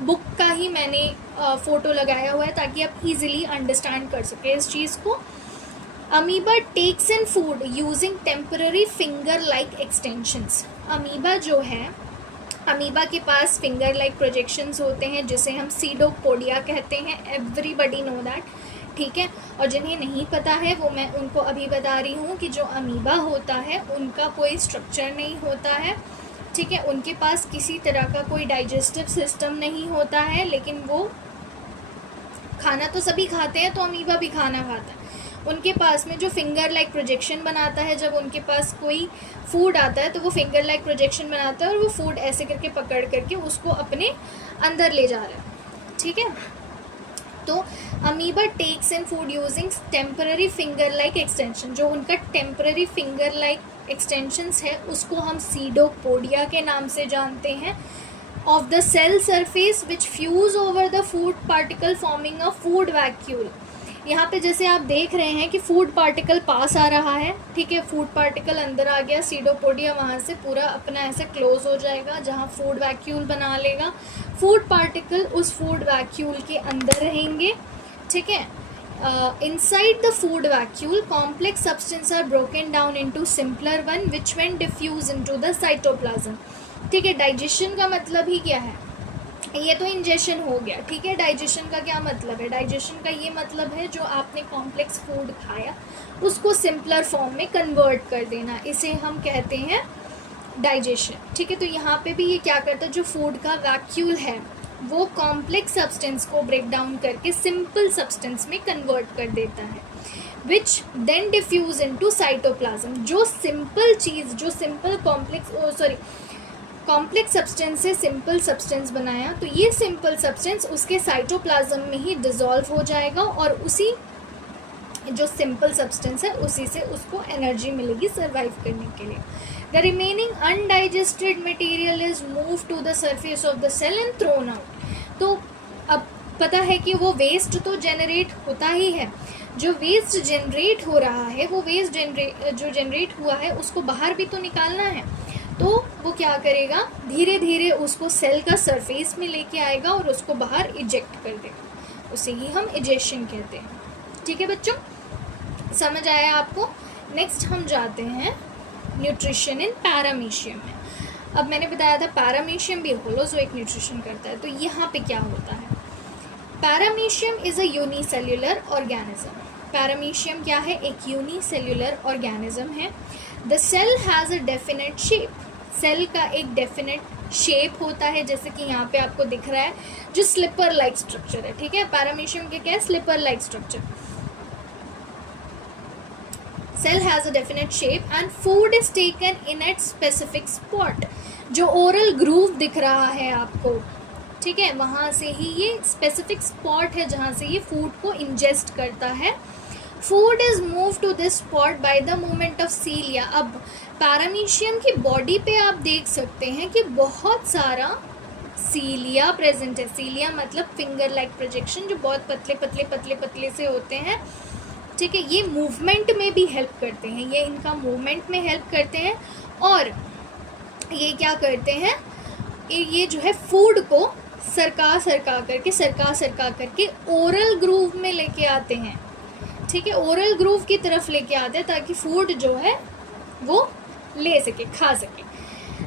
बुक का ही मैंने फ़ोटो लगाया हुआ है ताकि आप इजीली अंडरस्टैंड कर सकें इस चीज़ को। Amoeba takes in food using temporary finger like extensions. Amoeba जो है, अमीबा के पास फिंगर लाइक प्रोजेक्शंस होते हैं जिसे हम सीडोपोडिया कहते हैं। एवरीबडी नो दैट, ठीक है। और जिन्हें नहीं पता है वो मैं उनको अभी बता रही हूँ कि जो अमीबा होता है उनका कोई स्ट्रक्चर नहीं होता है, ठीक है। उनके पास किसी तरह का कोई डाइजेस्टिव सिस्टम नहीं होता है, लेकिन वो खाना तो सभी खाते हैं, तो अमीबा भी खाना खाता है। उनके पास में जो फिंगर लाइक प्रोजेक्शन बनाता है, जब उनके पास कोई फूड आता है तो वो फिंगर लाइक प्रोजेक्शन बनाता है और वो फूड ऐसे करके पकड़ करके उसको अपने अंदर ले जा रहा है, ठीक है। तो amoeba takes in food using temporary finger like extension. जो उनका टेम्पररी फिंगर लाइक एक्सटेंशंस है उसको हम सीडोपोडिया के नाम से जानते हैं। Of the cell surface which fuse over the food particle forming a food vacuole. यहाँ पे जैसे आप देख रहे हैं कि फूड पार्टिकल पास आ रहा है, ठीक है, फूड पार्टिकल अंदर आ गया, सीडोपोडिया वहाँ से पूरा अपना ऐसे क्लोज हो जाएगा जहाँ फूड वैक्यूल बना लेगा। फूड पार्टिकल उस फूड वैक्यूल के अंदर रहेंगे, ठीक है। Inside the food vacuole complex substance are broken down into simpler one which when diffuse into the cytoplasm, ठीक है। डाइजेशन का मतलब ही क्या है, ये तो इंजेशन हो गया, ठीक है। डाइजेशन का क्या मतलब है, डाइजेशन का ये मतलब है जो आपने कॉम्प्लेक्स फूड खाया उसको सिंपलर फॉर्म में कन्वर्ट कर देना, इसे हम कहते हैं डाइजेशन, ठीक है। तो यहाँ पे भी ये क्या करता है, जो फूड का वैक्यूल है वो कॉम्प्लेक्स सब्सटेंस को ब्रेक डाउन करके सिंपल सब्सटेंस में कन्वर्ट कर देता है, which then diffuse into cytoplasm. जो सिंपल चीज़, जो सिंपल कॉम्प्लेक्स सब्सटेंस से सिंपल सब्सटेंस बनाया, तो ये सिंपल सब्सटेंस उसके साइटोप्लाज्म में ही डिसॉल्व हो जाएगा और उसी जो सिंपल सब्सटेंस है उसी से उसको एनर्जी मिलेगी सर्वाइव करने के लिए। The remaining undigested material is move to the surface of the cell and thrown out. तो अब पता है कि वो वेस्ट तो जनरेट होता ही है, जो वेस्ट जनरेट हो रहा है वो वेस्ट जो जनरेट हुआ है उसको बाहर भी तो निकालना है, तो वो क्या करेगा, धीरे धीरे उसको सेल का सरफेस में लेके आएगा और उसको बाहर इजेक्ट कर देगा, उसे ही हम इजेक्शन कहते हैं, ठीक है बच्चों, समझ आया आपको। नेक्स्ट हम जाते हैं न्यूट्रिशन इन पैरामीशियम में। अब मैंने बताया था पैरामीशियम भी होलोजोइक न्यूट्रिशन करता है, तो यहाँ पे क्या होता है, paramecium is a unicellular organism. Paramecium क्या है, एक यूनिसेल्युलर ऑर्गेनिज्म है। The cell has a definite shape. Cell का एक डेफिनेट शेप होता है, जैसे कि यहाँ पे आपको दिख रहा है, जो स्लिपर लाइक स्ट्रक्चर है, ठीक है। पैरामीशियम के क्या है, slipper like structure. Cell has a definite shape and food is taken in at specific spot. जो ओरल ग्रूव दिख रहा है आपको, ठीक है, वहाँ से ही ये स्पेसिफिक स्पॉट है जहाँ से ये फूड को इंजेस्ट करता है। Food is move to this spot by the movement of cilia. अब पैरामीशियम की बॉडी पे आप देख सकते हैं कि बहुत सारा सीलिया प्रेजेंट है। सीलिया मतलब फिंगर लाइक प्रोजेक्शन, जो बहुत पतले पतले पतले पतले से होते हैं, ठीक है। ये मूवमेंट में भी हेल्प करते हैं, ये इनका मूवमेंट में हेल्प करते हैं और ये क्या करते हैं, ये जो है फूड को सरका सरका करके ओरल ग्रूव में लेके आते हैं, ठीक है, ओरल ग्रूव की तरफ लेके आते हैं ताकि फूड जो है वो ले सके, खा सके।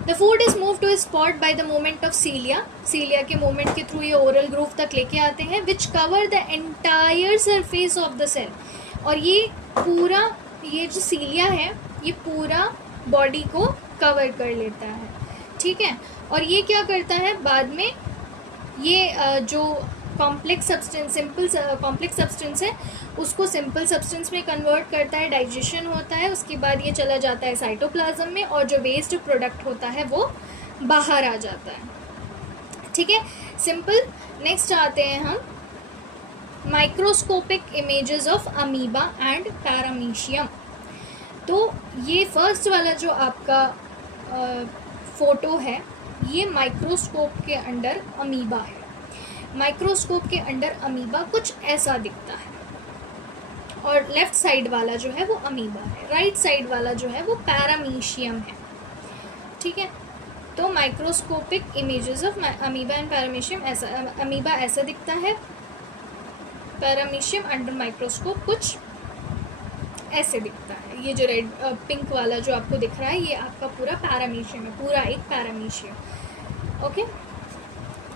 The food is move to spot by the movement of cilia, cilia के मूवमेंट के थ्रू ये ओरल ग्रूव तक लेके आते हैं, which cover the entire surface of the cell. और ये पूरा, ये जो सीलिया है ये पूरा बॉडी को कवर कर लेता है, ठीक है। और ये क्या करता है बाद में, ये जो complex substance, simple complex substance है उसको सिंपल सब्सटेंस में कन्वर्ट करता है, डाइजेशन होता है, उसके बाद ये चला जाता है साइटोप्लाज्म में और जो वेस्ट प्रोडक्ट होता है वो बाहर आ जाता है, ठीक है, सिंपल। नेक्स्ट आते हैं हम microscopic images of amoeba and paramecium. तो ये फर्स्ट वाला जो आपका फ़ोटो है ये माइक्रोस्कोप के अंडर अमीबा है। माइक्रोस्कोप के अंडर अमीबा कुछ ऐसा दिखता है, और लेफ़्ट साइड वाला जो है वो अमीबा है, राइट साइड वाला जो है वो पैरामीशियम है, ठीक है। तो microscopic images of amoeba and paramecium, ऐसा अमीबा ऐसा दिखता है, पैरामीशियम अंडर माइक्रोस्कोप कुछ ऐसे दिखता है। ये जो रेड पिंक वाला जो आपको दिख रहा है ये आपका पूरा पैरामीशियम है, पूरा एक पैरामीशियम। ओके,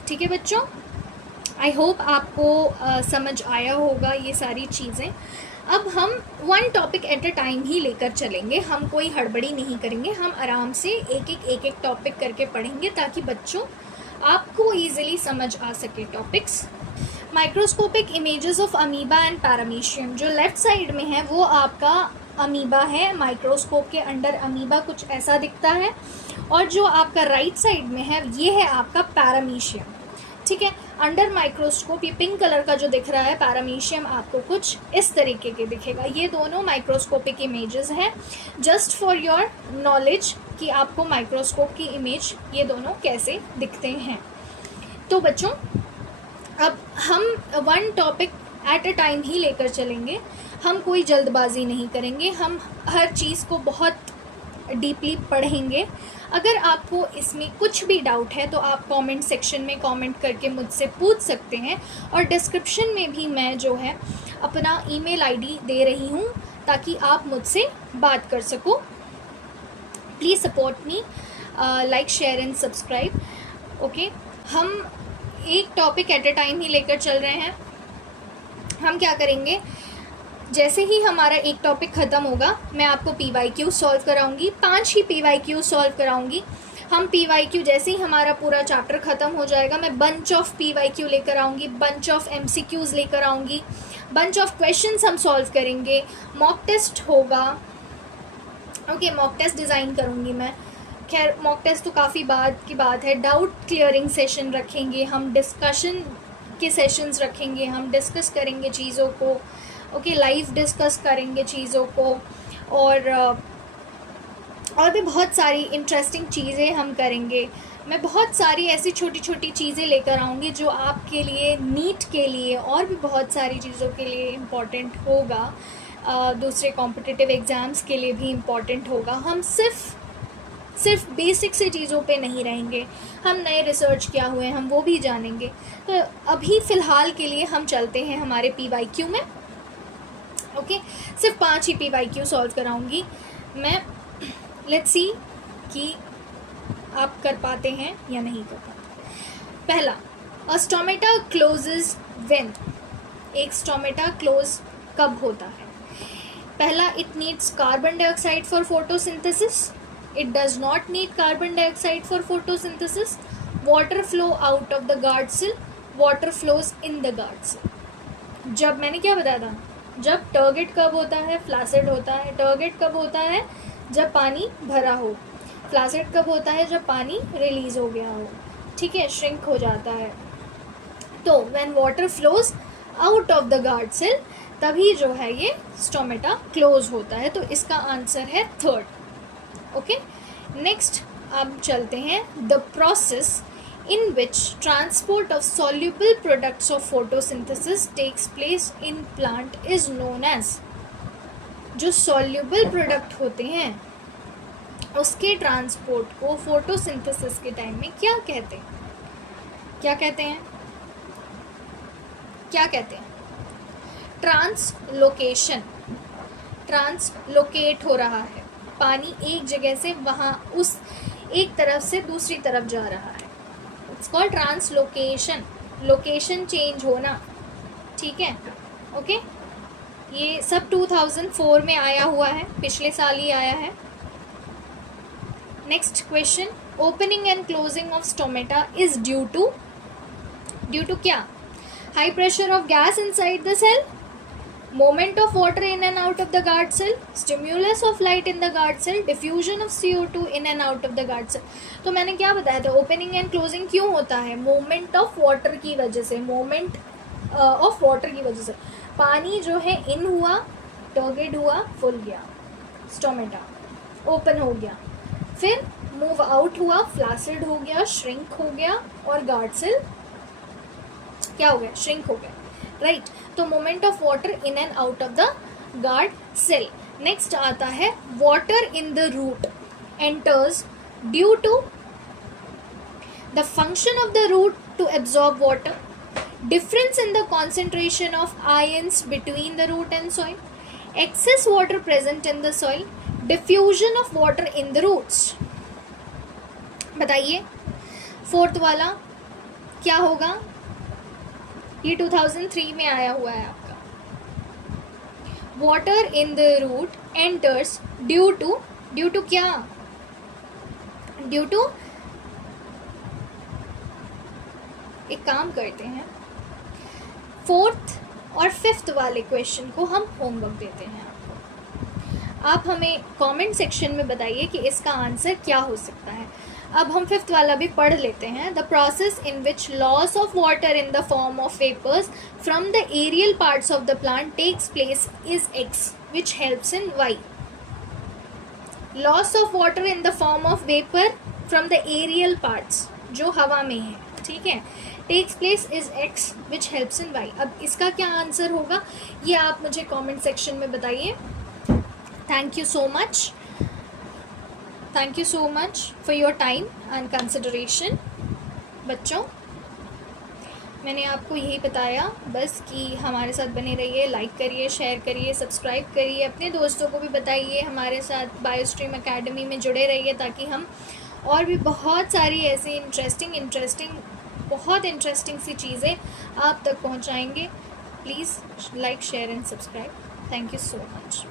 ठीक है बच्चों, आई होप आपको समझ आया होगा ये सारी चीज़ें। अब हम one topic at a time ही लेकर चलेंगे, हम कोई हड़बड़ी नहीं करेंगे, हम आराम से एक एक टॉपिक करके पढ़ेंगे ताकि बच्चों आपको ईजिली समझ आ सके topics. Microscopic images of amoeba and paramecium, जो लेफ़्ट साइड में है वो आपका अमीबा है, माइक्रोस्कोप के अंडर अमीबा कुछ ऐसा दिखता है, और जो आपका राइट साइड में है ये है आपका पैरामीशियम, ठीक है। अंडर माइक्रोस्कोप ये पिंक कलर का जो दिख रहा है पैरामीशियम आपको कुछ इस तरीके के दिखेगा। ये दोनों माइक्रोस्कोपिक इमेजेस हैं, जस्ट फॉर योर नॉलेज कि आपको माइक्रोस्कोप की इमेज ये दोनों कैसे दिखते हैं। तो बच्चों अब हम one topic at a time ही लेकर चलेंगे, हम कोई जल्दबाजी नहीं करेंगे, हम हर चीज़ को बहुत डीपली पढ़ेंगे। अगर आपको इसमें कुछ भी डाउट है तो आप कमेंट सेक्शन में कमेंट करके मुझसे पूछ सकते हैं, और डिस्क्रिप्शन में भी मैं जो है अपना ईमेल आईडी दे रही हूँ ताकि आप मुझसे बात कर सको। Please support me, like share and subscribe. Okay, हम एक टॉपिक एट अ टाइम ही लेकर चल रहे हैं। हम क्या करेंगे, जैसे ही हमारा एक टॉपिक ख़त्म होगा मैं आपको PYQ सॉल्व कराऊंगी, 5 ही PYQ सॉल्व कराऊंगी। हम PYQ जैसे ही हमारा पूरा चैप्टर ख़त्म हो जाएगा मैं बंच ऑफ PYQ लेकर आऊँगी, बंच ऑफ MCQs लेकर आऊँगी, बंच ऑफ क्वेश्चंस हम सॉल्व करेंगे, मॉक टेस्ट होगा। ओके, मॉक टेस्ट डिज़ाइन करूँगी मैं, खैर मॉक टेस्ट तो काफ़ी बाद की बात है। डाउट क्लियरिंग सेशन रखेंगे हम, डिस्कशन के सेशंस रखेंगे, हम डिस्कस करेंगे चीज़ों को। ओके, लाइव डिस्कस करेंगे चीज़ों को, और भी बहुत सारी इंटरेस्टिंग चीज़ें हम करेंगे। मैं बहुत सारी ऐसी छोटी छोटी चीज़ें लेकर आऊँगी जो आपके लिए, नीट के लिए और भी बहुत सारी चीज़ों के लिए इम्पॉर्टेंट होगा, दूसरे कॉम्पिटिटिव एग्ज़ाम्स के लिए भी इम्पॉर्टेंट होगा। हम सिर्फ बेसिक से चीज़ों पे नहीं रहेंगे, हम नए रिसर्च क्या हुए हम वो भी जानेंगे। तो अभी फ़िलहाल के लिए हम चलते हैं हमारे PYQ में। ओके, सिर्फ 5 ही PYQ सॉल्व कराऊंगी मैं। लेट्स सी कि आप कर पाते हैं या नहीं कर पाते। पहला, अ स्टोमेटा क्लोजेज व्हेन, एक स्टोमेटा क्लोज कब होता है। पहला, it needs carbon dioxide for photosynthesis, it does not need carbon dioxide for photosynthesis. Water flow out of the guard cell, water flows in the guard cell. जब मैंने क्या बताया था, जब टर्गेट कब होता है, फ्लासिड होता है। टर्गेट कब होता है, जब पानी भरा हो। फ्लासिड कब होता है, जब पानी रिलीज़ हो गया हो, ठीक है, श्रिंक हो जाता है। तो when water flows out of the guard cell, तभी जो है ये स्टोमेटा क्लोज होता है। तो इसका आंसर है थर्ड। ओके, नेक्स्ट अब चलते हैं, the process in which transport of soluble products of photosynthesis takes place in plant is known as. जो सॉल्युबल प्रोडक्ट होते हैं उसके ट्रांसपोर्ट को फोटोसिंथेसिस के टाइम में क्या कहते हैं, क्या कहते हैं, क्या कहते हैं। ट्रांसलोकेशन, ट्रांसलोकेट हो रहा है, पानी एक जगह से वहाँ उस एक तरफ से दूसरी तरफ जा रहा है, it's called translocation, location change होना, ठीक है, ओके। ये सब 2004 में आया हुआ है, पिछले साल ही आया है। Next question, opening and closing of stomata is due to क्या? High pressure of gas inside the cell, movement of water in and out of the guard cell, stimulus of light in the guard cell, diffusion of CO2 in and out of the guard cell। तो मैंने क्या बताया था, ओपनिंग एंड क्लोजिंग क्यों होता है? मूवमेंट ऑफ वाटर की वजह से, मूवमेंट ऑफ वाटर की वजह से पानी जो है इन हुआ, टर्गेड हुआ, फुल गया, स्टोमेटा ओपन हो गया, फिर मूव आउट हुआ, फ्लासिड हो गया, श्रिंक हो गया, और गार्ड सेल क्या हो गया? श्रिंक हो गया, राइट। तो moment of water in and out of the guard cell. Next आता है water in the root enters due to the function of the root to absorb water, difference in the concentration of ions between the root and soil, excess water present in the soil, diffusion of water in the roots. बताइए फोर्थ वाला क्या होगा? ये 2003 में आया हुआ है आपका। Water in the root enters due to क्या? ड्यू टू, एक काम करते हैं, फोर्थ और फिफ्थ वाले क्वेश्चन को हम होमवर्क देते हैं आपको। आप हमें कमेंट सेक्शन में बताइए कि इसका आंसर क्या हो सकता है। अब हम फिफ्थ वाला भी पढ़ लेते हैं। The process in which loss of water in the form of vapours from the aerial parts of the plant takes place is X which helps in Y. Loss of water in the form of vapour from the aerial parts, जो हवा में है, ठीक है, takes place is X which helps in Y. अब इसका क्या आंसर होगा ये आप मुझे कमेंट सेक्शन में बताइए। Thank you so much, thank you so much for your time and consideration. बच्चों, मैंने आपको यही बताया बस कि हमारे साथ बने रहिए, लाइक करिए, शेयर करिए, सब्सक्राइब करिए, अपने दोस्तों को भी बताइए, हमारे साथ बायोस्ट्रीम एकेडमी में जुड़े रहिए ताकि हम और भी बहुत सारी ऐसी बहुत इंटरेस्टिंग सी चीज़ें आप तक पहुंचाएंगे। Please like, share and subscribe. Thank you so much.